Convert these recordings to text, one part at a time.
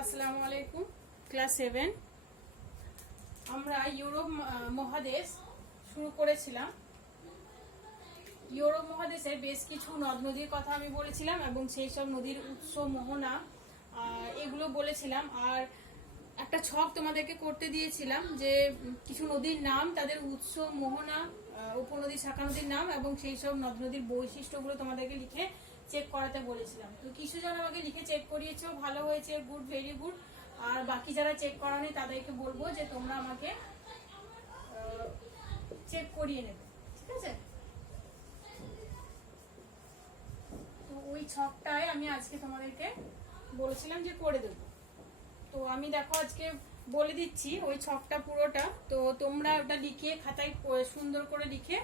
আসসালামু আলাইকুম। ক্লাস 7 আমরা ইউরোপ মহাদেশ শুরু করেছিলাম। ইউরোপ মহাদেশের বেশ কিছু নদ নদীর কথা আমি বলেছিলাম এবং সেই সব নদীর উৎস, মোহনা এগুলো বলেছিলাম। আর একটা ছক তোমাদেরকে করতে দিয়েছিলাম যে কিছু নদীর নাম, তাদের উৎস, মোহনা, উপনদী, শাখা নদীর নাম এবং সেই সব নদ নদীর বৈশিষ্ট্যগুলো তোমাদেরকে লিখে চেক করাতে বলেছিলাম। তো কিছু জন আমাকে লিখে চেক করিয়েছো, ভালো হয়েছে, গুড, ভেরি গুড। আর বাকি যারা চেক করানি তাদেরকে বলবো যে তোমরা আমাকে চেক করিয়ে নেবে, ঠিক আছে? তো ওই ছকটায় আমি আজকে তোমাদেরকে বলেছিলাম যে করে দেবো। তো আমি দেখো আজকে বলে দিচ্ছি ওই ছকটা পুরোটা। তো তোমরা ওটা লিখে খাতায় সুন্দর করে লিখে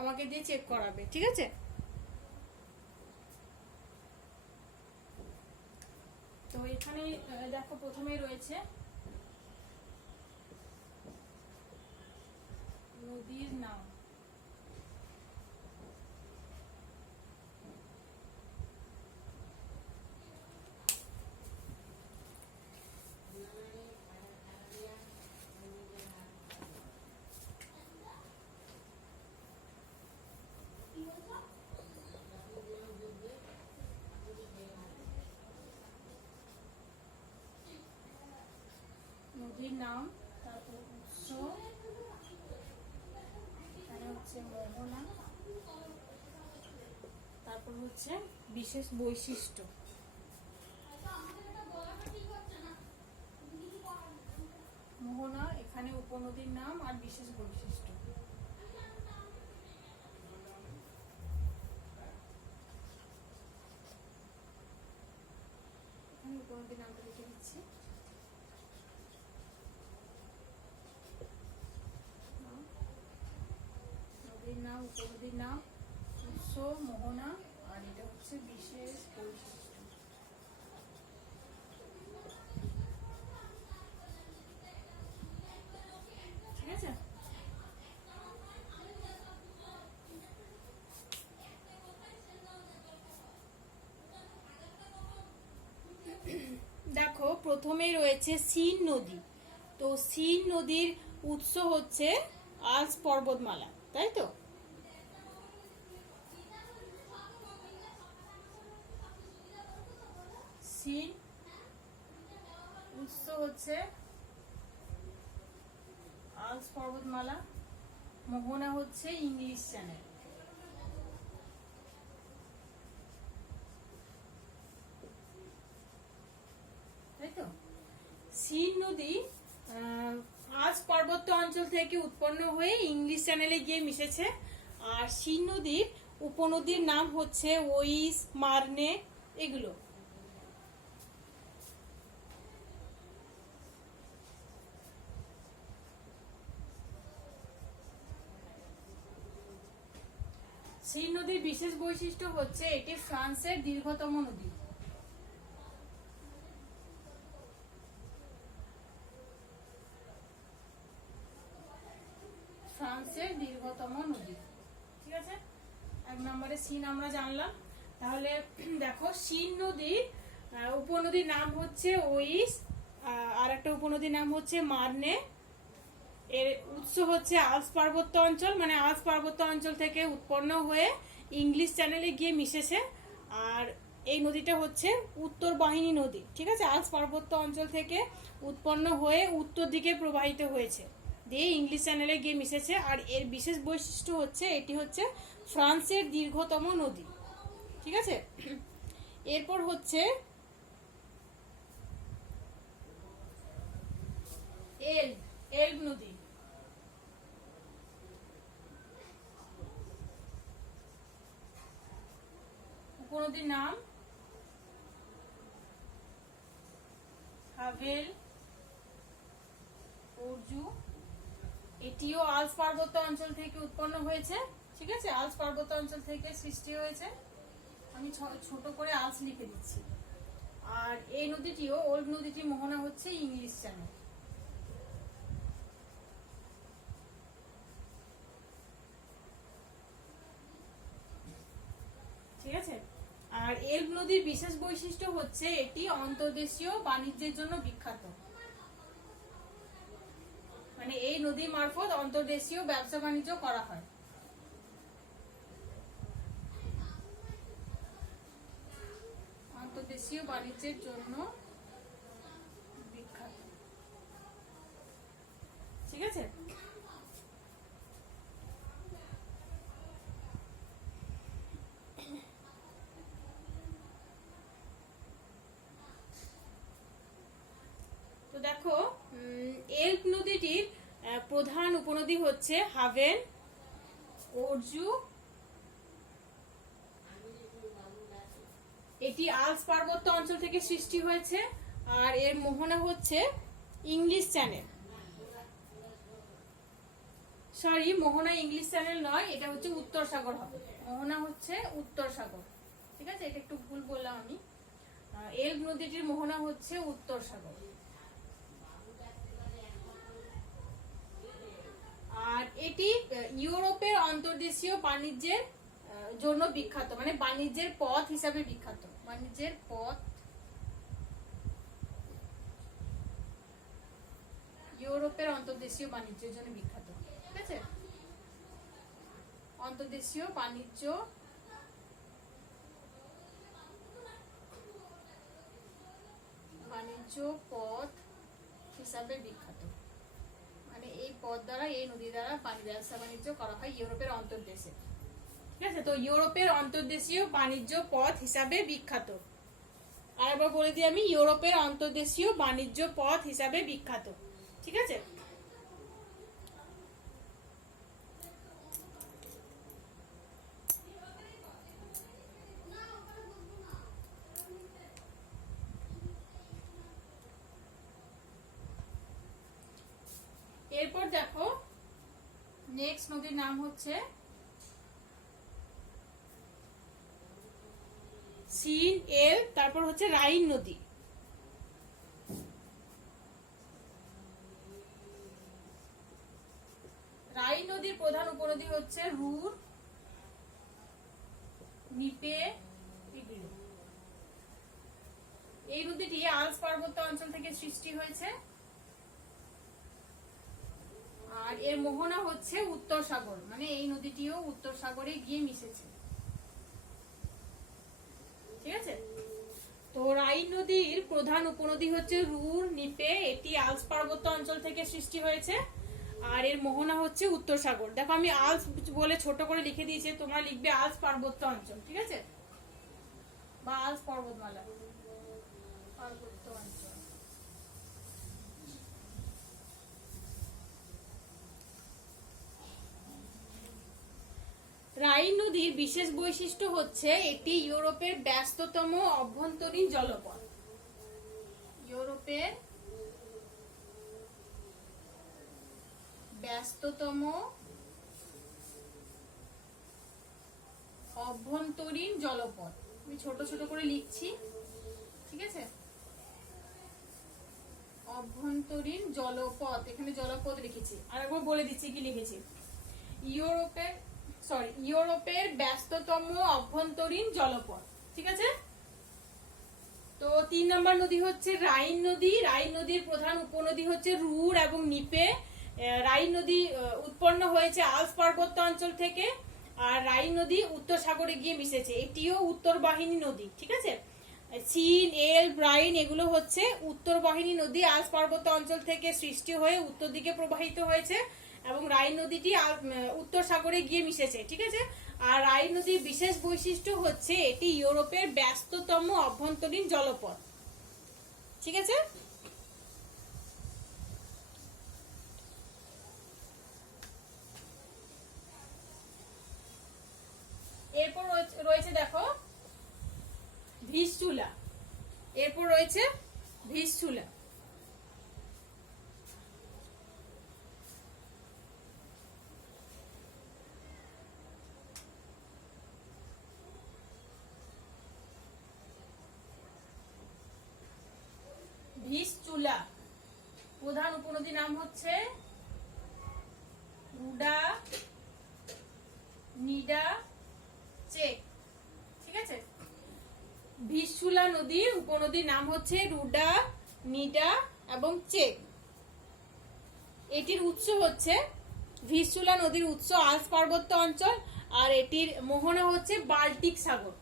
আমাকে দিয়ে চেক করাবে, ঠিক আছে? তো এখানে দেখো প্রথমেই রয়েছে নদীর নাম। নদীর নাম, তারপর উৎস, এখানে হচ্ছে মোহনা, তারপর হচ্ছে বিশেষ বৈশিষ্ট্য। মোহনা, এখানে উপনদীর নাম আর বিশেষ বৈশিষ্ট্য। এখানে উপনদীর নামটা লিখে দিচ্ছি। নদীর নাম, উপনদীর নাম, উৎস, মোহনা আর এটা হচ্ছে বিশেষ বৈশিষ্ট্য। ঠিক আছে? দেখো প্রথমেই রয়েছে সিন নদী। তো সিন নদীর উৎস হচ্ছে আল্পস পর্বতমালা, তাই তো? সিন উৎস হচ্ছে আল্পস পর্বতমালা, মোহনা হচ্ছে ইংলিশ চ্যানেল। তাই তো? সিন নদী আল্পস পার্বত্য অঞ্চল থেকে উৎপন্ন হয়ে ইংলিশ চ্যানেলে গিয়ে মিশেছে। আর সিন নদীর উপনদীর নাম হচ্ছে ওইস, মার্নে, এগুলো। সিন নদীর বিশেষ বৈশিষ্ট্য হচ্ছে এটি ফ্রান্সের দীর্ঘতম নদী। ফ্রান্সের দীর্ঘতম নদী, ঠিক আছে? এক নম্বরে সিন আমরা জানলাম। তাহলে দেখো সিন নদীর উপনদীর নাম হচ্ছে ওইস, আর একটা উপনদীর নাম হচ্ছে মার্নে। এর উৎস হচ্ছে আল্পস পার্বত্য অঞ্চল, মানে আল্পস পার্বত্য অঞ্চল থেকে উৎপন্ন হয়ে ইংলিশ চ্যানেলে গিয়ে মিশেছে। আর এই নদীটা হচ্ছে উত্তর বাহিনী নদী, ঠিক আছে? আল্পস পার্বত্য অঞ্চল থেকে উৎপন্ন হয়ে উত্তর দিকে প্রবাহিত হয়েছে, দিয়ে ইংলিশ চ্যানেলে গিয়ে মিশেছে। আর এর বিশেষ বৈশিষ্ট্য হচ্ছে এটি হচ্ছে ফ্রান্সের দীর্ঘতম নদী, ঠিক আছে? এরপর হচ্ছে এলব নদী। উপনদীর নাম হাভেল, অর্জু। এটিও আল্পস পার্বত্য অঞ্চল থেকে উৎপন্ন হয়েছে, ঠিক আছে? আল্পস পার্বত্য অঞ্চল থেকে সৃষ্টি হয়েছে। আমি ছোট করে আল্পস লিখে দিচ্ছি। আর এই নদীটিও, ওল্ড নদীটি, মোহনা হচ্ছে ইংলিশ চ্যানেল। ঠিক আছে? আর এলব নদীর বিশেষ বৈশিষ্ট্য হচ্ছে এটি অন্তর্দেশীয় বাণিজ্যের জন্য বিখ্যাত। মানে এই নদী মারফত অন্তর্দেশীয় ব্যবসা বাণিজ্য করা হয়। অন্তর্দেশীয় বাণিজ্যের জন্য বিখ্যাত। ঠিক আছে। তো দেখো এলব নদীটির প্রধান উপনদী হচ্ছে হাভেন, ওরজু। এটি আল্পস পার্বত্য অঞ্চল থেকে সৃষ্টি হয়েছে আর এর মোহনা হচ্ছে ইংলিশ চ্যানেল। সরি, মোহনা ইংলিশ চ্যানেল নয়, এটা হচ্ছে উত্তর সাগর হবে। মোহনা হচ্ছে উত্তর সাগর। ঠিক আছে, এটা একটু ভুল বললাম আমি। এলব নদীটির মোহনা হচ্ছে উত্তর সাগর। আর এটি ইউরোপের অন্তর্দেশীয় বাণিজ্যের জন্য বিখ্যাত, মানে বাণিজ্যের পথ হিসাবে বিখ্যাত। বাণিজ্যের পথ, ইউরোপের অন্তর্দেশীয় বাণিজ্যের জন্য বিখ্যাত। ঠিক আছে, অন্তর্দেশীয় বাণিজ্য পথ হিসাবে বিখ্যাত। মানে এই পথ দ্বারা, এই নদী দ্বারা ব্যবসা বাণিজ্য করা হয় ইউরোপের অন্তর্দেশে। ঠিক আছে, তো ইউরোপের অন্তর্দেশীয় বাণিজ্য পথ হিসাবে বিখ্যাত। আরেকবার বলে দিই আমি, ইউরোপের অন্তর্দেশীয় বাণিজ্য পথ হিসাবে বিখ্যাত। ঠিক আছে, এরপর দেখো নেক্সট নদীর নাম হচ্ছে সিন, এল, তারপর হচ্ছে রাইন নদী। রাইন নদীর প্রধান উপনদী হচ্ছে রুর, নিপে, ইগলু। এই নদীটি আল্পস পার্বত্য অঞ্চল থেকে সৃষ্টি হয়েছে আর এর মোহনা হচ্ছে উত্তর সাগর। মানে এই নদীটিও উত্তর সাগরে গিয়ে মিশেছে। ঠিক আছে, তো রাইন নদীর প্রধান উপনদী হচ্ছে রুর, নিপে। এটি আল্পস পার্বত্য অঞ্চল থেকে সৃষ্টি হয়েছে আর এর মোহনা হচ্ছে উত্তর সাগর। দেখো আমি আল্পস বলে ছোট করে লিখে দিয়েছি, তোমরা লিখবে আল্পস পার্বত্য অঞ্চল। ঠিক আছে, বা আল্পস পর্বতমালা, পার্বত্য অঞ্চল। রাইন নদীর বিশেষ বৈশিষ্ট্য হচ্ছে এটি ইউরোপের ব্যস্ততম অভ্যন্তরীণ জলপথ। ইউরোপের ব্যস্ততম অভ্যন্তরীণ জলপথ। আমি ছোট ছোট করে লিখছি। ঠিক আছে, অভ্যন্তরীণ জলপথ, এখানে জলপথ লিখেছি। আর একবার বলে দিচ্ছি কি লিখেছি। ইউরোপের ব্যস্ততম অভ্যন্তরীণ জলপথ। ঠিক আছে, তো 3 নম্বর নদী হচ্ছে রাইন নদী। রাইন নদীর প্রধান উপনদী হচ্ছে রুর এবং নিপে। রাইন নদী উৎপন্ন হয়েছে আল্পস পার্বত্য অঞ্চল থেকে আর রাইন নদী উত্তর সাগরে গিয়ে মিশেছে। এটিও উত্তর বাহিনী নদী। ঠিক আছে, সিন, এল, রাইন এগুলো হচ্ছে উত্তর বাহিনী নদী। আল্পস পার্বত্য অঞ্চল থেকে সৃষ্টি হয়ে উত্তর দিকে প্রবাহিত হয়েছে এবং রাইন নদীটি উত্তর সাগরে গিয়ে মিশেছে। ঠিক আছে, আর রাইন নদীর বিশেষ বৈশিষ্ট্য হচ্ছে এটি ইউরোপের ব্যস্ততম অভ্যন্তরীণ জলপথ। ঠিক আছে, এরপর রয়েছে দেখো ভিস্টুলা। এরপর রয়েছে ভিস্টুলা। ভিস্টুলা প্রধান উপনদী নাম হচ্ছে রুডা, নিডা, চেক। ঠিক আছে, ভিস্চুলা নদীর উপনদীর নাম হচ্ছে রুডা, নিডা এবং চেক। এটির উৎস হচ্ছে ভিস্চুলা নদীর উৎস আল্পস পার্বত্য অঞ্চল, আর এটির মোহনা হচ্ছে বাল্টিক সাগর।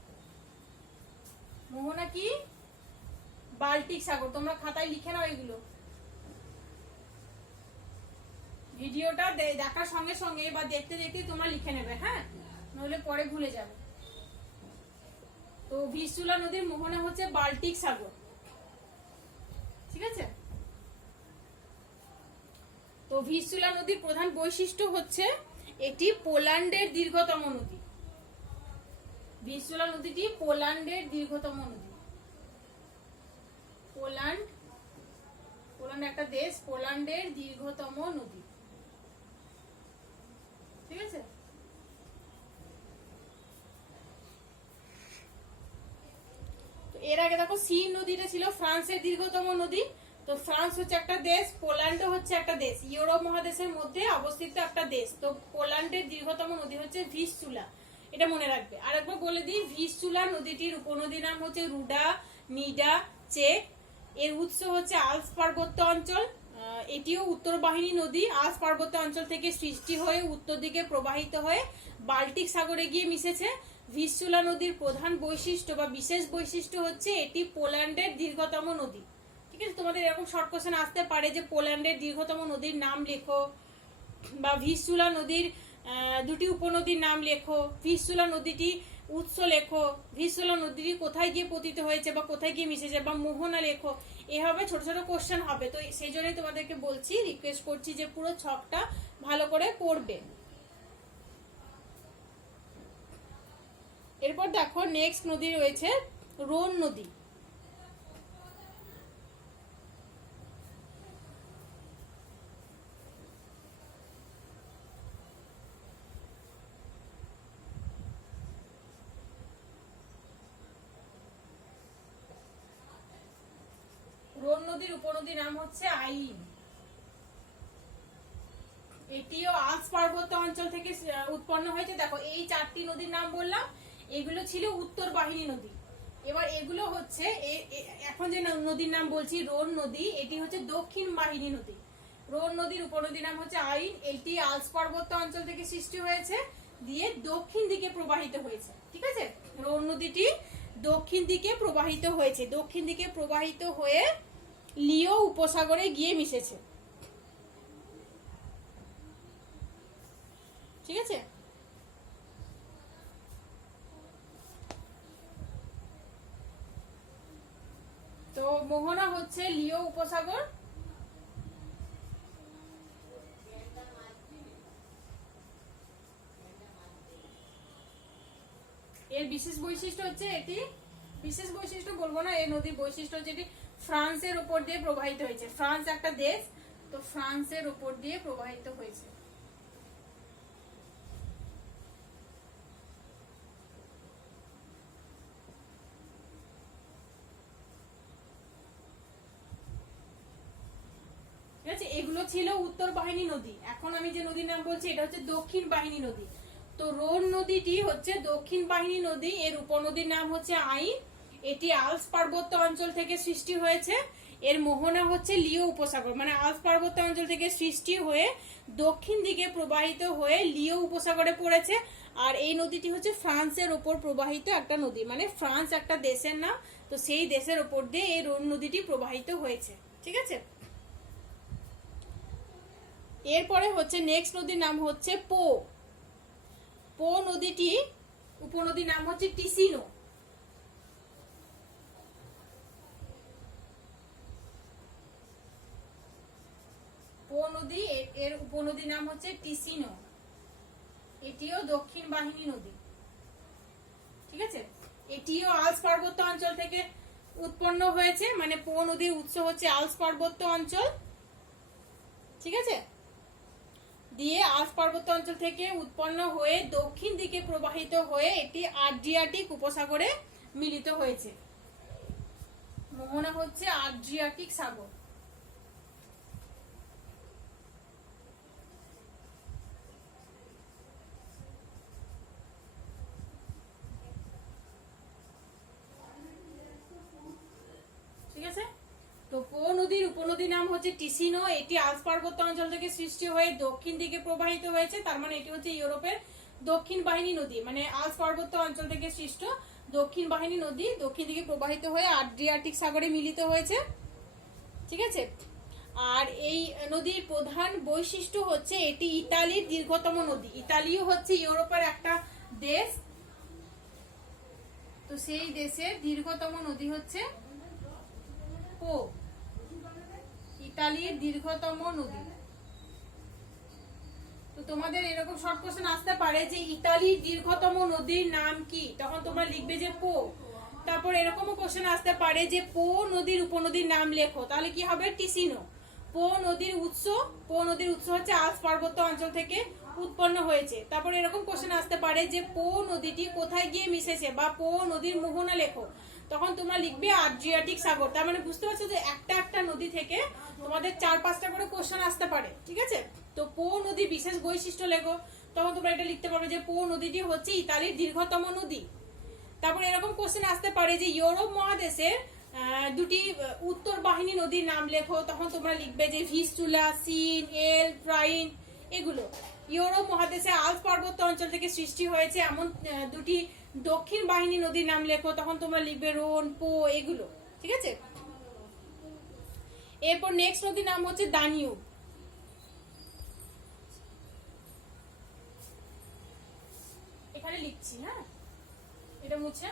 মোহনা কি? বাল্টিক সাগর। তোমরা খাতায় লিখে নাও এগুলো, ভিডিওটা দেখার সঙ্গে সঙ্গে বা দেখতে দেখতে তোমরা লিখে নেবে, হ্যাঁ, নইলে পরে ভুলে যাবে। তো ভিস্চুলা নদীর মোহনা হচ্ছে বাল্টিক সাগর, ঠিক আছে। তো ভিস্চুলা নদীর প্রধান বৈশিষ্ট্য হচ্ছে এটি পোল্যান্ডের দীর্ঘতম নদী। ভিস্চুলা নদীটি পোল্যান্ডের দীর্ঘতম নদী। পোল্যান্ড একটা দেশ, পোল্যান্ডের দীর্ঘতম নদী, ঠিক আছে। এর আগে দেখো সিন নদীটা ছিল ফ্রান্সের দীর্ঘতম নদী। তো ফ্রান্স হচ্ছে একটা দেশ, পোল্যান্ডও হচ্ছে একটা দেশ, ইউরোপ মহাদেশের মধ্যে অবস্থিত একটা দেশ। তো পোল্যান্ডের দীর্ঘতম নদী হচ্ছে ভিস্চুলা, এটা মনে রাখবে। আর একবার বলে দিই, ভিস্চুলা নদীটির উপনদীর নাম হচ্ছে রুডা, নিডা, চেক। এর উৎস হচ্ছে আল্পস পার্বত্য অঞ্চল। এটিও উত্তর বাহিনী নদী। আল্পস পার্বত্য অঞ্চল থেকে সৃষ্টি হয়ে উত্তর দিকে প্রবাহিত হয়ে বাল্টিক সাগরে গিয়ে মিশেছে। ভিস্চুলা নদীর প্রধান বৈশিষ্ট্য বা বিশেষ বৈশিষ্ট্য হচ্ছে এটি পোল্যান্ডের দীর্ঘতম নদী, ঠিক আছে। তোমাদের এরকম শর্ট কোশ্চেন আসতে পারে যে পোল্যান্ডের দীর্ঘতম নদীর নাম লেখো, বা ভিস্চুলা নদীর দুটি উপনদীর নাম লেখো, ভিস্চুলা নদীটি উৎস লেখো, ভিস্চুলা নদীটি কোথায় গিয়ে পতিত হয়েছে বা কোথায় গিয়ে মিশেছে, বা মোহনা লেখো। এভাবে ছোট ছোট কোশ্চেন হবে। তো সেই জন্যই তোমাদেরকে বলছি, রিকোয়েস্ট করছি যে পুরো ছকটা ভালো করে পড়বে। এরপর দেখো নেক্সট নদী রয়েছে রোন নদী। রোন নদীর উপনদীর নাম হচ্ছে আইন। এটিও আল্পস পার্বত্য অঞ্চল থেকে উৎপন্ন হয়েছে। দেখো এই চারটি নদীর নাম বললাম, এগুলো ছিল উত্তর বাহিনী নদী। এবার এগুলো হচ্ছে এখন যে নদীর নাম বলছি রোন নদী, এটি হচ্ছে দক্ষিণ বাহিনী নদী। রোন নদীর উপনদীর নাম হচ্ছে আইন। এটি আল্পস পার্বত্য অঞ্চল থেকে সৃষ্টি হয়েছে, দিয়ে দক্ষিণ দিকে প্রবাহিত হয়েছে, ঠিক আছে। রোন নদীটি দক্ষিণ দিকে প্রবাহিত হয়েছে, দক্ষিণ দিকে প্রবাহিত হয়ে লিও উপসাগরে গিয়ে মিশেছে, ঠিক আছে। তো মোহনা হচ্ছে লিও উপসাগর। এর বিশেষ বৈশিষ্ট্য হচ্ছে এটি, বিশেষ বৈশিষ্ট্য বলবো না, এই নদীর বৈশিষ্ট্য হচ্ছে এটি ফ্রান্সের উপর দিয়ে প্রবাহিত হয়েছে। ফ্রান্স একটা দেশ, তো ফ্রান্সের উপর দিয়ে প্রবাহিত হয়েছে। ঠিক আছে, এগুলো ছিল উত্তর বাহিনী নদী। এখন আমি যে নদীর নাম বলছি এটা হচ্ছে দক্ষিণ বাহিনী নদী। তো রোন নদীটি হচ্ছে দক্ষিণ বাহিনী নদী। এর উপনদীর নাম হচ্ছে আইন। এটি আল্পস পার্বত্য অঞ্চল থেকে সৃষ্টি হয়েছে। এর মোহনা হচ্ছে লিও উপসাগর, মানে আল্পস পার্বত্য অঞ্চল থেকে সৃষ্টি হয়ে দক্ষিণ দিকে প্রবাহিত হয়ে লিও উপসাগরে পড়েছে। আর এই নদীটি হচ্ছে ফ্রান্সের ওপর প্রবাহিত একটা নদী, মানে ফ্রান্স একটা দেশের নাম, তো সেই দেশের ওপর দিয়ে এই রোন নদীটি প্রবাহিত হয়েছে, ঠিক আছে। এরপরে হচ্ছে নেক্সট নদীর নাম হচ্ছে পো। পো নদীটি উপনদীর নাম হচ্ছে টিসিনো। পো নদী, এর উপনদীর নাম হচ্ছে টিসিনো। এটিও দক্ষিণ বাহিনী নদী, ঠিক আছে। এটিও আল্পস পার্বত্য অঞ্চল থেকে উৎপন্ন হয়েছে, মানে পো নদীর উৎস হচ্ছে আল্পস পার্বত্য অঞ্চল, ঠিক আছে। দিয়ে আল্পস পার্বত্য অঞ্চল থেকে উৎপন্ন হয়ে দক্ষিণ দিকে প্রবাহিত হয়ে এটি আড্রিয়াটিক উপসাগরে মিলিত হয়েছে। মোহনা হচ্ছে আড্রিয়াটিক সাগর। উপনদীর নাম হচ্ছে টিসিনো। এটি আল্পস পার্বত্য অঞ্চল থেকে সৃষ্টি হয়ে দক্ষিণ দিকে প্রবাহিত হয়েছে, তার মানে এটি হচ্ছে ইউরোপের দক্ষিণ বাহিনী নদী, মানে আল্পস পার্বত্য অঞ্চল থেকে সৃষ্ট দক্ষিণ বাহিনী নদী দক্ষিণ দিকে প্রবাহিত হয়ে আড্রিয়াটিক সাগরে মিলিত হয়েছে। ঠিক আছে, আর এই নদীর প্রধান বৈশিষ্ট্য হচ্ছে এটি ইতালির দীর্ঘতম নদী। ইতালিও হচ্ছে ইউরোপের একটা দেশ, তো সেই দেশের দীর্ঘতম নদী হচ্ছে পো, ইতালির দীর্ঘতম নদী। তো তোমাদের এরকম শর্ট কোশ্চেন আসতে পারে যে ইতালির দীর্ঘতম নদীর নাম কি, তখন তোমরা লিখবে যে পো। তারপর এরকমও কোশ্চেন আসতে পারে যে পো নদীর উপনদীর নাম লেখো, তাহলে কি হবে টিসিনো। পো নদীর উৎস হচ্ছে আল্পস পার্বত্য অঞ্চল থেকে উৎপন্ন হয়েছে। তারপর এরকম কোশ্চেন আসতে পারে যে পো নদীটি কোথায় গিয়ে মিশেছে, বা পো নদীর মোহনা লেখো, তখন তোমরা লিখবে আড্রিয়াটিক সাগর। তার মানে বুঝতে পারছো যে একটা নদী থেকে তোমাদের 4-5টা করে কোশ্চেন আসতে পারে। ঠিক আছে, তো পো নদীর বিশেষ বৈশিষ্ট্য লেখো, তখন তোমরা এটা লিখতে পারবে যে পো নদীটি হচ্ছে ইতালির দীর্ঘতম নদী। তারপর এরকম কোশ্চেন আসতে পারে যে ইউরোপ মহাদেশের দুটি উত্তর বাহিনী নদীর নাম লেখো, তখন তোমরা লিখবে যে ভিস্টুলা, সিন, এল, ট্রাইন, এগুলো। ইউরোপ মহাদেশে আল্পস পার্বত্য অঞ্চল থেকে সৃষ্টি হয়েছে এমন দুটি দক্ষিণ বাহিনী নদীর নাম লেখো, তখন তোমরা লিখবে রোন, পো, এগুলো। ঠিক আছে, এরপর নেক্সট নদীর নাম হচ্ছে দানিউব। এখানে লিখছি, হ্যাঁ, এটা মুছে।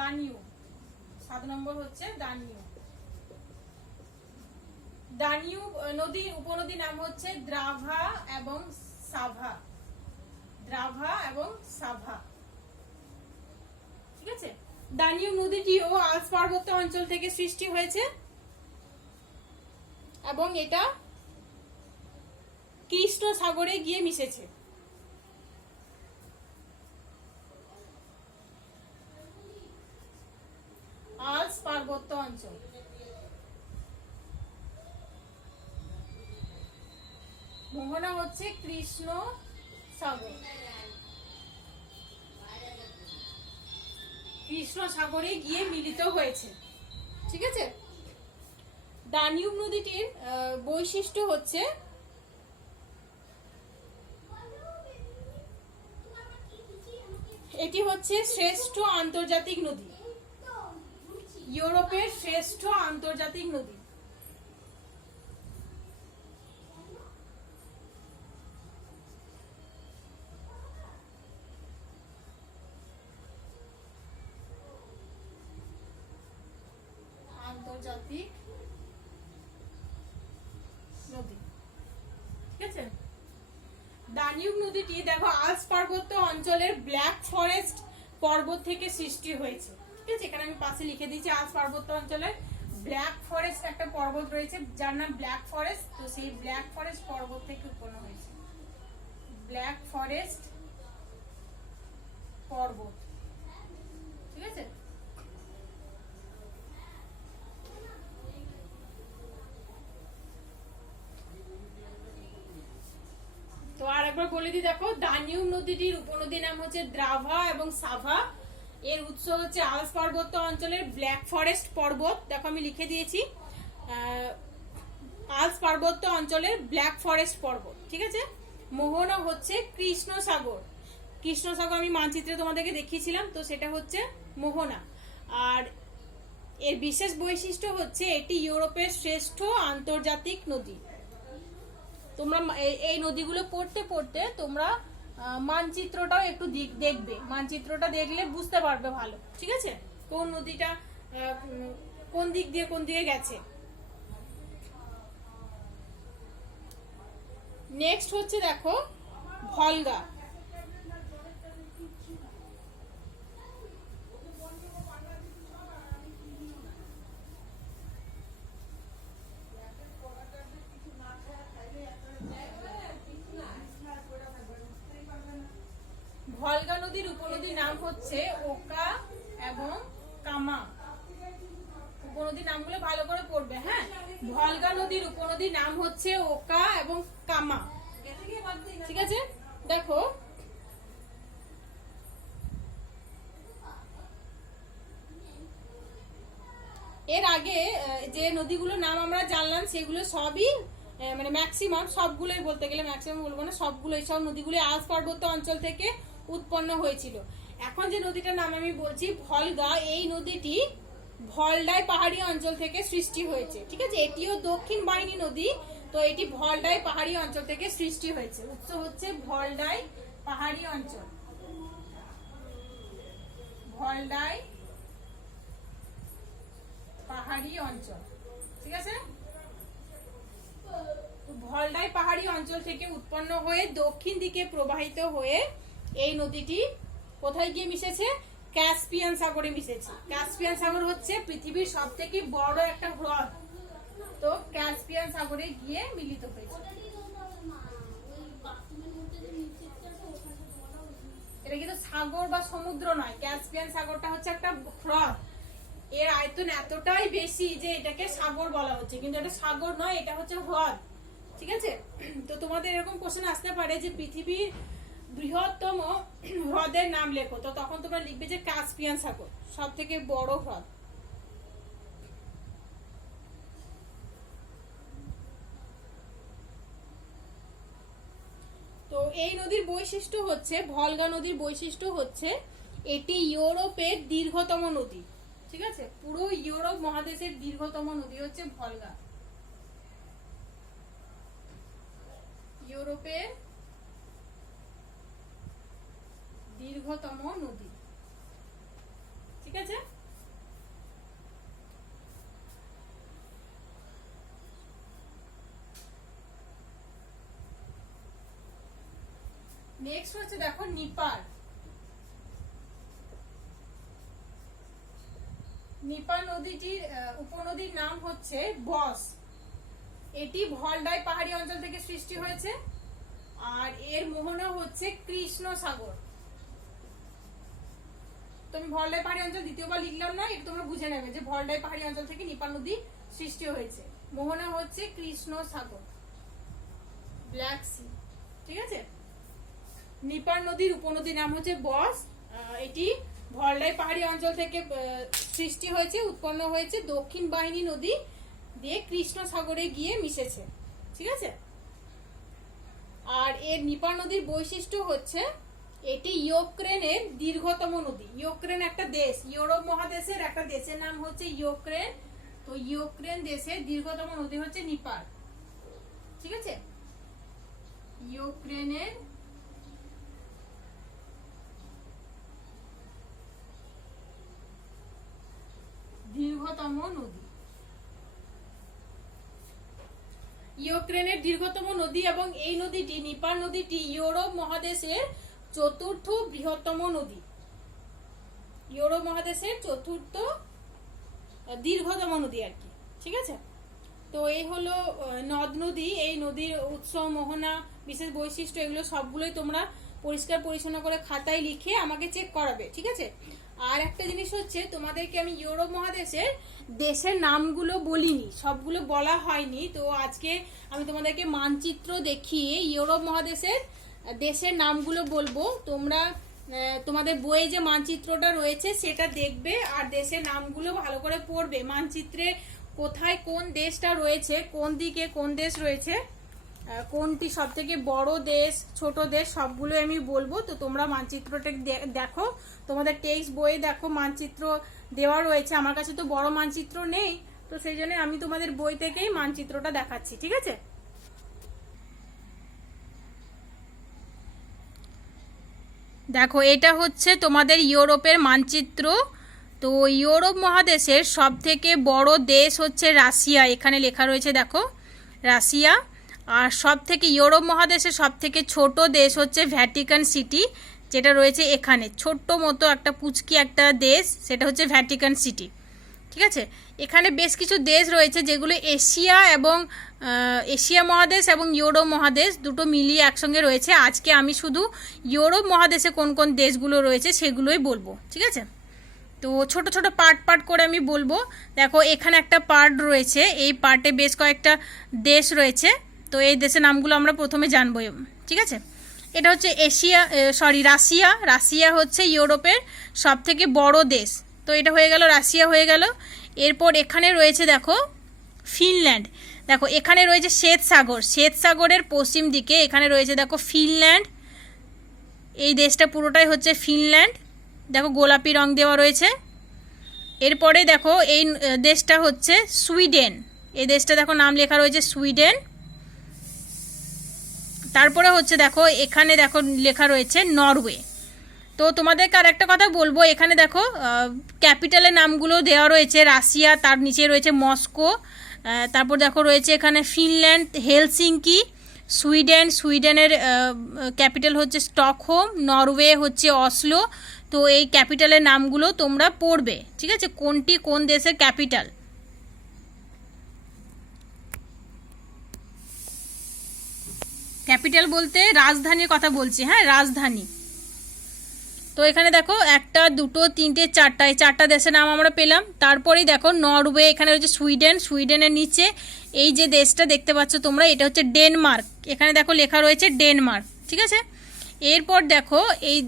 দানিউব 7 নম্বর হচ্ছে দানিউব। দানিউব নদীর উপনদীর নাম হচ্ছে দ্রাভা এবং সাভা। ঠিক আছে, দানিউব নদীটিও আল্পস পার্বত্য অঞ্চল থেকে সৃষ্টি হয়েছে এবং এটা কৃষ্ণ সাগরে গিয়ে মিশেছে। আল্পস পার্বত্য অঞ্চল, মোহনা হচ্ছে কৃষ্ণ সাগর, কৃষ্ণ সাগরে গিয়ে মিলিত হয়েছে। ঠিক আছে, দানিউব নদীটির বৈশিষ্ট্য হচ্ছে এটি হচ্ছে শ্রেষ্ঠ আন্তর্জাতিক নদী, ইউরোপের শ্রেষ্ঠ আন্তর্জাতিক নদী। আন্তর্জাতিক নদী। ঠিক আছে, দানিউব নদীটি দেখো আল্পস পার্বত্য অঞ্চলের ব্ল্যাক ফরেস্ট পর্বত থেকে সৃষ্টি হয়েছে। ঠিক আছে, এখানে আমি পাশে লিখে দিয়েছি আল্পস পার্বত্য অঞ্চলের ব্ল্যাক ফরেস্ট একটা পর্বত রয়েছে যার নাম ব্ল্যাক ফরেস্ট, তো সেই ব্ল্যাক ফরেস্ট পর্বত থেকে উৎপন্ন হয়েছে। ব্ল্যাক ফরেস্ট পর্বত। ঠিক আছে, তো আর একবার বলে দিই, দেখো দানিউব নদীটির উপনদীর নাম হচ্ছে দ্রাভা এবং সাভা। এর উৎস হচ্ছে আল্পস পার্বত্য অঞ্চলের ব্ল্যাক ফরেস্ট পর্বত, দেখো আমি লিখে দিয়েছি আল্পস পার্বত্য অঞ্চলের ব্ল্যাক ফরেস্ট পর্বত। ঠিক আছে, মোহনা হচ্ছে কৃষ্ণ সাগর। কৃষ্ণ সাগর আমি মানচিত্রে তোমাদেরকে দেখিয়েছিলাম, তো সেটা হচ্ছে মোহনা। আর এর বিশেষ বৈশিষ্ট্য হচ্ছে এটি ইউরোপের শ্রেষ্ঠ আন্তর্জাতিক নদী। তোমরা এই নদীগুলো পড়তে পড়তে তোমরা মানচিত্রটাও একটু দেখবে, মানচিত্রটা দেখলে বুঝতে পারবে ভালো। ঠিক আছে, কোন নদীটা কোন দিক দিয়ে কোন দিকে গেছে। নেক্সট হচ্ছে দেখো ভলগা। ভলগা নদীর উপনদীর নাম হচ্ছে ওকা এবং কামা। উপনদীর নামগুলো ভালো করে পড়বে, হ্যাঁ। ভলগা নদীর উপনদীর নাম হচ্ছে ওকা এবং কামা। ঠিক আছে, দেখো যে নদীগুলোর নাম আমরা জানলাম সেগুলো সবই মানে ম্যাক্সিমাম সবগুলোই, বলতে গেলে ম্যাক্সিমাম বলবো না, সবগুলোই, সব নদীগুলো আল্পস পার্বত্য অঞ্চল থেকে উৎপন্ন হয়েছিল। এখন যে নদীটার নাম আমি বলছি ভলগা, এই নদীটি ভলডাই পাহাড়ি অঞ্চল থেকে সৃষ্টি হয়েছে। ঠিক আছে, এটিও দক্ষিণ বাহিনী নদী, তো এটি ভলডাই পাহাড়ি অঞ্চল থেকে সৃষ্টি হয়েছে। উৎস হচ্ছে ভলডাই পাহাড়ি অঞ্চল, ভলডাই পাহাড়ি অঞ্চল। ঠিক আছে, ভলডাই পাহাড়ি অঞ্চল থেকে উৎপন্ন হয়ে দক্ষিণ দিকে প্রবাহিত হয়ে এই নদীটি কোথায় গিয়ে মিশেছে? ক্যাসপিয়ান সাগরে মিশেছে। ক্যাসপিয়ান সাগর হচ্ছে পৃথিবীর সবথেকে বড় একটা হ্রদ, তো ক্যাসপিয়ান সাগরে গিয়ে মিলিত হয়েছে। এটা কিন্তু সাগর বা সমুদ্র নয়, ক্যাসপিয়ান সাগরটা হচ্ছে একটা হ্রদ। এর আয়তন এতটাই বেশি যে এটাকে সাগর বলা হচ্ছে, কিন্তু এটা সাগর নয়, এটা হচ্ছে হ্রদ। ঠিক আছে, তো তোমাদের এরকম কোশ্চেন আসতে পারে যে পৃথিবীর বৃহত্তম হ্রদের নাম লেখো, তো তখন তোমরা লিখবে যে কাস্পিয়ান সাগর সব থেকে বড় হ্রদ। তো এই নদীর বৈশিষ্ট্য হচ্ছে, ভলগা নদীর বৈশিষ্ট্য হচ্ছে এটি ইউরোপের দীর্ঘতম নদী। ঠিক আছে, পুরো ইউরোপ মহাদেশের দীর্ঘতম নদী হচ্ছে ভলগা, ইউরোপের দীর্ঘতম নদী। ঠিক আছে, নেক্সট হচ্ছে দেখো নিপার। নিপার নদীটির উপনদীর নাম হচ্ছে বস। এটি ভলডাই পাহাড়ি অঞ্চল থেকে সৃষ্টি হয়েছে, আর এর মোহনা হচ্ছে কৃষ্ণ সাগর। তো আমি ভলডাই পাহাড়ি অঞ্চল দ্বিতীয়বার লিখলাম না, এটা তোমরা বুঝে নেবে যে ভলডাই পাহাড়ি অঞ্চল থেকে নিপার নদী সৃষ্টি হয়েছে। মোহনা হচ্ছে কৃষ্ণ সাগর, ব্ল্যাক সি। ঠিক আছে, নিপার নদীর উপনদীর নাম হচ্ছে বস। এটি ভলডাই পাহাড়ি অঞ্চল থেকে সৃষ্টি হয়েছে, উৎপন্ন হয়েছে, দক্ষিণ বাহিনী নদী দিয়ে কৃষ্ণ সাগরে গিয়ে মিশেছে। ঠিক আছে, আর এর নিপার নদীর বৈশিষ্ট্য হচ্ছে এটি ইউক্রেনের দীর্ঘতম নদী। ইউক্রেন একটা দেশ, ইউরোপ মহাদেশের একটা দেশের নাম হচ্ছে ইউক্রেন, তো ইউক্রেন দেশের দীর্ঘতম নদী হচ্ছে নিপার। ঠিক আছে, ইউক্রেনের দীর্ঘতম নদী, ইউক্রেনের দীর্ঘতম নদী, এবং এই নদীটি, নিপার নদীটি ইউরোপ মহাদেশের চতুর্থ বৃহত্তম নদী, ইউরোপ মহাদেশের চতুর্থ দীর্ঘতম নদী আর কি। ঠিক আছে, তো এই হলো নদ নদী, এই নদীর উৎস, মোহনা, বিশেষ বৈশিষ্ট্য, এগুলো সবগুলোই তোমরা পরিষ্কার পরিচ্ছন্ন করে খাতায় লিখে আমাকে চেক করাবে। ঠিক আছে, আর একটা জিনিস হচ্ছে, তোমাদেরকে আমি ইউরোপ মহাদেশের দেশের নামগুলো বলিনি, সবগুলো বলা হয়নি, তো আজকে আমি তোমাদেরকে মানচিত্র দেখিয়ে ইউরোপ মহাদেশের দেশের নামগুলো বলবো। তোমরা তোমাদের বইয়ে যে মানচিত্রটা রয়েছে সেটা দেখবে, আর দেশের নামগুলো ভালো করে পড়বে। মানচিত্রে কোথায় কোন দেশটা রয়েছে, কোন দিকে কোন দেশ রয়েছে, কোনটি সব থেকে বড় দেশ, ছোট দেশ, সবগুলো আমি বলবো। তো তোমরা মানচিত্রটা দেখো, তোমাদের টেক্সট বইয়ে দেখো মানচিত্র দেওয়া রয়েছে। আমার কাছে তো বড় মানচিত্র নেই, তো সেই জন্য আমি তোমাদের বই থেকেই মানচিত্রটা দেখাচ্ছি। ঠিক আছে, দেখো এটা হচ্ছে তোমাদের ইউরোপের মানচিত্র। তো ইউরোপ মহাদেশের সব থেকে বড় দেশ হচ্ছে রাশিয়া, এখানে লেখা রয়েছে দেখো রাশিয়া। আর সব থেকে ইউরোপ মহাদেশের সব থেকে ছোট দেশ হচ্ছে ভ্যাটিকান সিটি, যেটা রয়েছে এখানে, ছোট্ট মতো একটা পুচকি একটা দেশ, সেটা হচ্ছে ভ্যাটিকান সিটি। ঠিক আছে, এখানে বেশ কিছু দেশ রয়েছে যেগুলো এশিয়া এবং এশিয়া মহাদেশ এবং ইউরোপ মহাদেশ দুটো মিলিয়ে একসঙ্গে রয়েছে। আজকে আমি শুধু ইউরোপ মহাদেশে কোন কোন দেশগুলো রয়েছে সেগুলোই বলবো। ঠিক আছে, তো ছোট ছোট পার্ট করে আমি বলবো। দেখো এখানে একটা পার্ট রয়েছে, এই পার্টে বেশ কয়েকটা দেশ রয়েছে, তো এই দেশের নামগুলো আমরা প্রথমে জানবো। ঠিক আছে, এটা হচ্ছে রাশিয়া। রাশিয়া হচ্ছে ইউরোপের সব থেকে বড় দেশ, তো এটা হয়ে গেল, রাশিয়া হয়ে গেল। এরপর এখানে রয়েছে দেখো ফিনল্যান্ড। দেখো এখানে রয়েছে শ্বেতসাগর, শ্বেতসাগরের পশ্চিম দিকে এখানে রয়েছে দেখো ফিনল্যান্ড, এই দেশটা পুরোটাই হচ্ছে ফিনল্যান্ড, দেখো গোলাপি রং দেওয়া রয়েছে। এরপরে দেখো এই দেশটা হচ্ছে সুইডেন, এই দেশটা দেখো নাম লেখা রয়েছে সুইডেন। তারপরে হচ্ছে দেখো এখানে দেখো লেখা রয়েছে নরওয়ে। তো তোমাদেরকে আর একটা কথা বলবো, এখানে দেখো ক্যাপিটালের নামগুলো দেওয়া রয়েছে, রাশিয়া, তার নিচে রয়েছে মস্কো, তারপর দেখো রয়েছে এখানে ফিনল্যান্ড হেলসিঙ্কি, সুইডেন, সুইডেনের ক্যাপিটাল হচ্ছে স্টকহোম, নরওয়ে হচ্ছে অসলো। তো এই ক্যাপিটালের নামগুলো তোমরা পড়বে, ঠিক আছে, কোনটি কোন দেশের ক্যাপিটাল। ক্যাপিটাল বলতে রাজধানীর কথা বলছি, হ্যাঁ রাজধানী। তো এখানে দেখো 1 2 3 4 এই 4টা দেশের নাম আমরা পেলাম। তারপরেই দেখো নরওয়ে, এখানে রয়েছে সুইডেন, সুইডেনের নিচে এই যে দেশটা দেখতে পাচ্ছ তোমরা এটা হচ্ছে ডেনমার্ক, এখানে দেখো লেখা রয়েছে ডেনমার্ক, ঠিক আছে। এরপর দেখো এই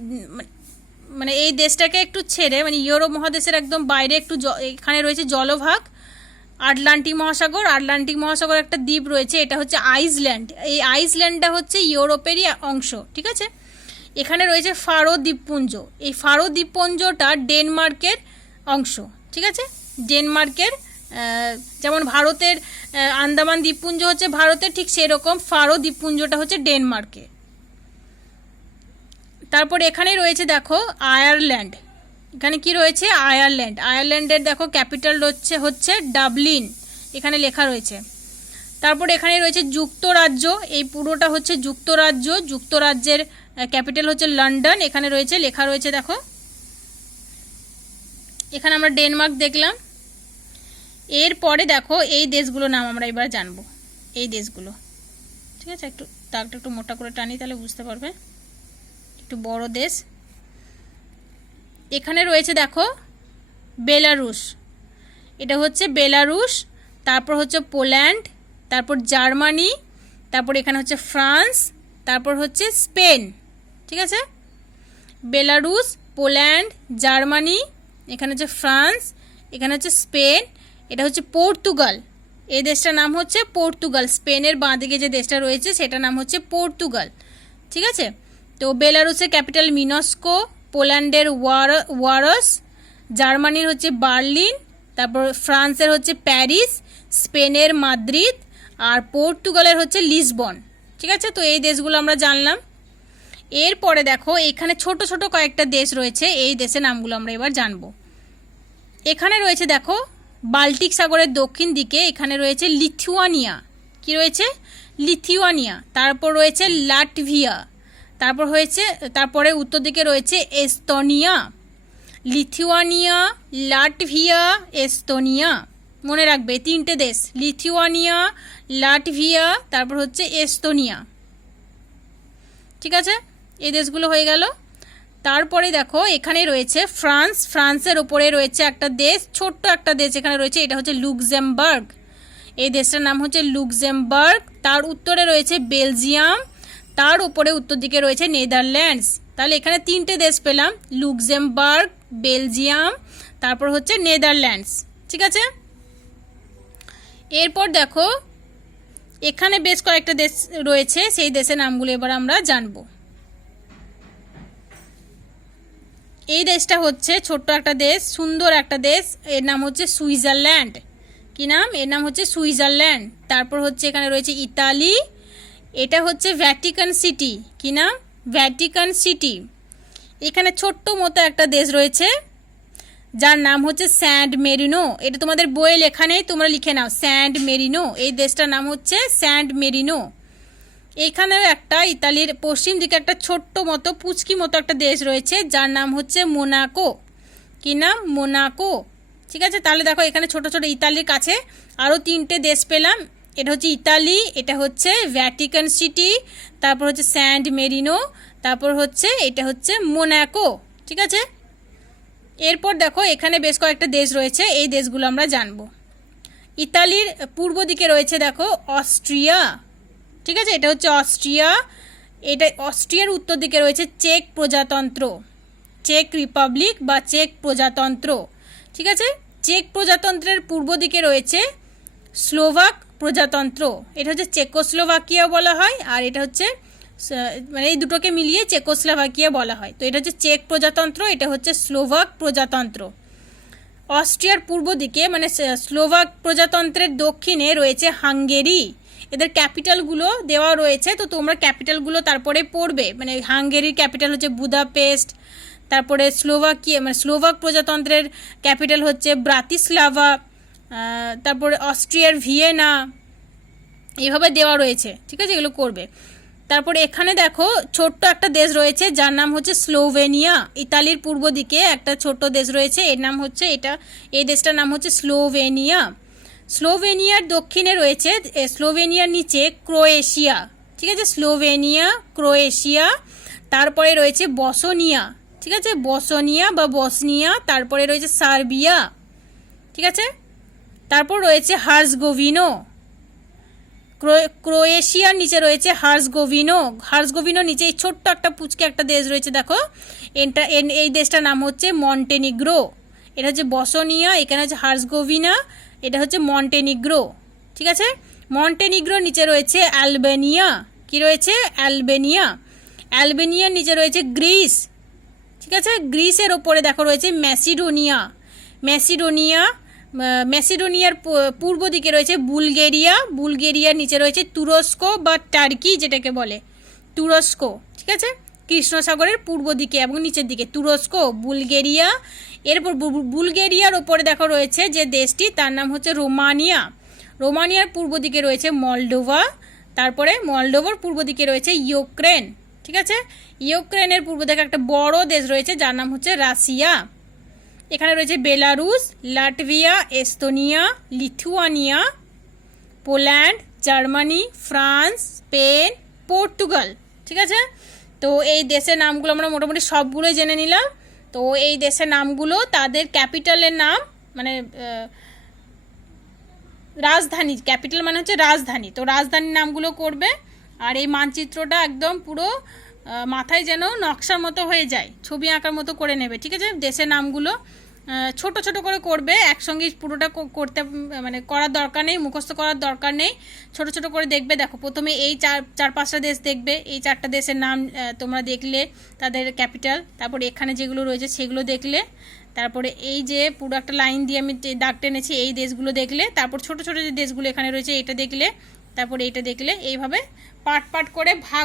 মানে এই দেশটাকে একটু ছেড়ে মানে ইউরোপ মহাদেশের একদম বাইরে একটু এখানে রয়েছে জলভাগ, আটলান্টিক মহাসাগর, আটলান্টিক মহাসাগর একটা দ্বীপ রয়েছে, এটা হচ্ছে আইসল্যান্ড। এই আইসল্যান্ডটা হচ্ছে ইউরোপেরই অংশ, ঠিক আছে। এখানে রয়েছে ফারো দ্বীপপুঞ্জ, এই ফারো দ্বীপপুঞ্জটা ডেনমার্কের অংশ, ঠিক আছে। ডেনমার্কের যেমন ভারতের আন্দামান দ্বীপপুঞ্জ হচ্ছে ভারতের, ঠিক সেরকম ফারো দ্বীপপুঞ্জটা হচ্ছে ডেনমার্কে। তারপর এখানে রয়েছে দেখো আয়ারল্যান্ড, এখানে কি রয়েছে আয়ারল্যান্ড, আয়ারল্যান্ডের দেখো ক্যাপিটাল হচ্ছে ডাবলিন, এখানে লেখা রয়েছে। তারপর এখানে রয়েছে যুক্তরাজ্য, এই পুরোটা হচ্ছে যুক্তরাজ্য, যুক্তরাজ্যের ক্যাপিটাল হচ্ছে লন্ডন, এখানে রয়েছে লেখা রয়েছে দেখো। এখানে আমরা ডেনমার্ক দেখলাম। এরপরে দেখো এই দেশগুলোর নাম আমরা এবার জানবো, এই দেশগুলো, ঠিক আছে। একটু দাগটা একটু মোটা করে টানি তাহলে বুঝতে পারবে, একটু বড় দেশ। এখানে রয়েছে দেখো বেলারুশ, এটা হচ্ছে বেলারুশ। তারপর হচ্ছে পোল্যান্ড, তারপর জার্মানি, তারপর এখানে হচ্ছে ফ্রান্স, তারপর হচ্ছে স্পেন, ঠিক আছে। বেলারুশ, পোল্যান্ড, জার্মানি, এখানে হচ্ছে ফ্রান্স, এখানে হচ্ছে স্পেন, এটা হচ্ছে পর্তুগাল, এই দেশটার নাম হচ্ছে পর্তুগাল। স্পেনের বাঁ দিকে যে দেশটা রয়েছে সেটার নাম হচ্ছে পর্তুগাল, ঠিক আছে। তো বেলারুসের ক্যাপিটাল মিনস্কো, পোল্যান্ডের ওয়ারস, জার্মানির হচ্ছে বার্লিন, তারপর ফ্রান্সের হচ্ছে প্যারিস, স্পেনের মাদ্রিদ, আর পর্তুগালের হচ্ছে লিসবন, ঠিক আছে। তো এই দেশগুলো আমরা জানলাম। এরপরে দেখো এখানে ছোট ছোট কয়েকটা দেশ রয়েছে, এই দেশের নামগুলো আমরা এবার জানবো। এখানে রয়েছে দেখো বাল্টিক সাগরের দক্ষিণ দিকে এখানে রয়েছে লিথুয়ানিয়া, কি রয়েছে লিথুয়ানিয়া। তারপর রয়েছে লাটভিয়া, তারপরে উত্তর দিকে রয়েছে এস্তোনিয়া। লিথুয়ানিয়া, লাটভিয়া, এস্তোনিয়া, মনে রাখবে 3টে দেশ, লিথুয়ানিয়া, লাটভিয়া, তারপর হচ্ছে এস্তোনিয়া, ঠিক আছে। এই দেশগুলো হয়ে গেল। তারপরে দেখো এখানে রয়েছে ফ্রান্স, ফ্রান্সের ওপরে রয়েছে একটা দেশ, ছোট্ট একটা দেশ এখানে রয়েছে, এটা হচ্ছে লুক্সেমবার্গ, এই দেশটার নাম হচ্ছে লুক্সেমবার্গ। তার উত্তরে রয়েছে বেলজিয়াম, তার উপরে উত্তর দিকে রয়েছে নেদারল্যান্ডস। তাহলে এখানে 3টে দেশ পেলাম, লুক্সেমবার্গ, বেলজিয়াম, তারপর হচ্ছে নেদারল্যান্ডস, ঠিক আছে। এরপর দেখো এখানে বেশ কয়েকটা দেশ রয়েছে, সেই দেশের নামগুলো এবার আমরা জানবো। এই দেশটা হচ্ছে ছোট্ট একটা দেশ, সুন্দর একটা দেশ, এর নাম হচ্ছে সুইজারল্যান্ড। কি নাম? এর নাম হচ্ছে সুইজারল্যান্ড। তারপর হচ্ছে এখানে রয়েছে ইতালি, এটা হচ্ছে ভ্যাটিকান সিটি। কি নাম? Vatican city. এখানে ছোট্ট মতো একটা দেশ রয়েছে যার নাম হচ্ছে স্যান্ট মেরিনো। এটা তোমাদের বইয়ে লেখা নেই, তোমরা লিখে নাও স্যান্ট মেরিনো। এই দেশটার নাম হচ্ছে স্যান্ট মেরিনো। এখানেও একটা ইতালির পশ্চিম দিকে একটা ছোট্ট মতো পুচকি মতো একটা দেশ রয়েছে যার নাম হচ্ছে মোনাকো। কি নাম? মোনাকো। ঠিক আছে, তাহলে দেখো এখানে ছোট ছোট ইতালির কাছে আরও 3টে দেশ পেলাম। এটা হচ্ছে ইতালি, এটা হচ্ছে ভ্যাটিকান সিটি, তারপর হচ্ছে স্যান্ট মেরিনো, তারপর হচ্ছে এটা হচ্ছে মোনাকো। ঠিক আছে, এরপর দেখো এখানে বেশ কয়েকটা দেশ রয়েছে, এই দেশগুলো আমরা জানবো। ইতালির পূর্ব দিকে রয়েছে দেখো অস্ট্রিয়া। ঠিক আছে, এটা হচ্ছে অস্ট্রিয়া। এটা অস্ট্রিয়ার উত্তর দিকে রয়েছে চেক প্রজাতন্ত্র, চেক রিপাবলিক বা চেক প্রজাতন্ত্র। ঠিক আছে, চেক প্রজাতন্ত্রের পূর্ব দিকে রয়েছে স্লোভাক প্রজাতন্ত্র, এটা হচ্ছে চেকোস্লোভাকিয়া বলা হয়, আর এটা হচ্ছে মানে এই দুটোকে মিলিয়ে চেকোস্লোভাকিয়া বলা হয়। তো এটা হচ্ছে চেক প্রজাতন্ত্র, এটা হচ্ছে স্লোভাক প্রজাতন্ত্র। অস্ট্রিয়ার পূর্ব দিকে মানে স্লোভাক প্রজাতন্ত্রের দক্ষিণে রয়েছে হাঙ্গেরি। এদের ক্যাপিটালগুলো দেওয়া রয়েছে, তো তোমরা ক্যাপিটালগুলো তারপরে পড়বে। মানে হাঙ্গেরির ক্যাপিটাল হচ্ছে বুদাপেস্ট, তারপরে স্লোভাকিয়া মানে স্লোভাক প্রজাতন্ত্রের ক্যাপিটাল হচ্ছে ব্রাতিস্লাভা, তারপরে অস্ট্রিয়ার ভিয়েনা, এভাবে দেওয়া রয়েছে, ঠিক আছে, এগুলো করবে। তারপরে এখানে দেখো ছোট্ট একটা দেশ রয়েছে যার নাম হচ্ছে স্লোভেনিয়া। ইতালির পূর্ব দিকে একটা ছোট্ট দেশ রয়েছে, এর নাম হচ্ছে এই দেশটার নাম হচ্ছে স্লোভেনিয়া। স্লোভেনিয়ার দক্ষিণে রয়েছে, স্লোভেনিয়ার নিচে ক্রোয়েশিয়া, ঠিক আছে, স্লোভেনিয়া, ক্রোয়েশিয়া। তারপরে রয়েছে বসনিয়া, ঠিক আছে, বসনিয়া বা বসনিয়া। তারপরে রয়েছে সার্বিয়া, ঠিক আছে। তারপর রয়েছে হার্জগোভিনো। ক্রোয়েশিয়ার নিচে রয়েছে হার্জগোভিনো। হার্জগোভিনোর নিচে এই ছোট্ট একটা পুচকে একটা দেশ রয়েছে, দেখো এই দেশটার নাম হচ্ছে মন্টেনিগ্রো। এটা হচ্ছে বসনিয়া, এখানে হচ্ছে হার্জগোভিনা, এটা হচ্ছে মন্টেনিগ্রো, ঠিক আছে। মন্টেনিগ্রোর নিচে রয়েছে অ্যালবেনিয়া। কি রয়েছে? অ্যালবেনিয়া। অ্যালবেনিয়ার নিচে রয়েছে গ্রিস, ঠিক আছে। গ্রিসের ওপরে দেখো রয়েছে ম্যাসিডোনিয়া। ম্যাসিডোনিয়ার পূর্ব দিকে রয়েছে বুলগেরিয়া। বুলগেরিয়ার নিচে রয়েছে তুরস্ক বা টার্কি, যেটাকে বলে তুরস্ক, ঠিক আছে। কৃষ্ণ সাগরের পূর্ব দিকে এবং নিচের দিকে তুরস্ক, বুলগেরিয়া। এরপর বুলগেরিয়ার ওপরে দেখো রয়েছে যে দেশটি, তার নাম হচ্ছে রোমানিয়া। রোমানিয়ার পূর্ব দিকে রয়েছে মলডোভা। তারপরে মলডোভার পূর্ব দিকে রয়েছে ইউক্রেন, ঠিক আছে। ইউক্রেনের পূর্ব দিকে একটা বড় দেশ রয়েছে যার নাম হচ্ছে রাশিয়া। এখানে রয়েছে Belarus, Latvia, Estonia, Lithuania, Poland, Germany, France, Spain, Portugal, ঠিক আছে। তো এই দেশের নামগুলো আমরা মোটামুটি সবগুলোই জেনে নিলাম। তো এই দেশের নামগুলো তাদের ক্যাপিটালের নাম মানে রাজধানী, ক্যাপিটাল মানে হচ্ছে রাজধানী, তো রাজধানীর নামগুলো করবে। আর এই মানচিত্রটা একদম পুরো মাথায় যেন নকশার মতো হয়ে যায়, ছবি আঁকার মতো করে নেবে, ঠিক আছে। দেশের নামগুলো ছোট ছোট করে করবে, একসঙ্গে পুরোটা করতে মানে করার দরকার নেই, মুখস্থ করার দরকার নেই, ছোট ছোট করে দেখবে। দেখো প্রথমে এই চার পাঁচটা দেশ দেখবে, এই চারটা দেশের নাম তোমরা দেখলে, তাদের ক্যাপিটাল। তারপরে এখানে যেগুলো রয়েছে সেগুলো দেখলে, তারপরে এই যে পুরো একটা লাইন দিয়ে আমি দাগ টেনেছি এই দেশগুলো দেখলে, তারপর ছোট ছোট যে দেশগুলো এখানে রয়েছে এটা দেখলে, তারপরে এইটা দেখলে, এইভাবে পার্ট পার্ট করে ভাগ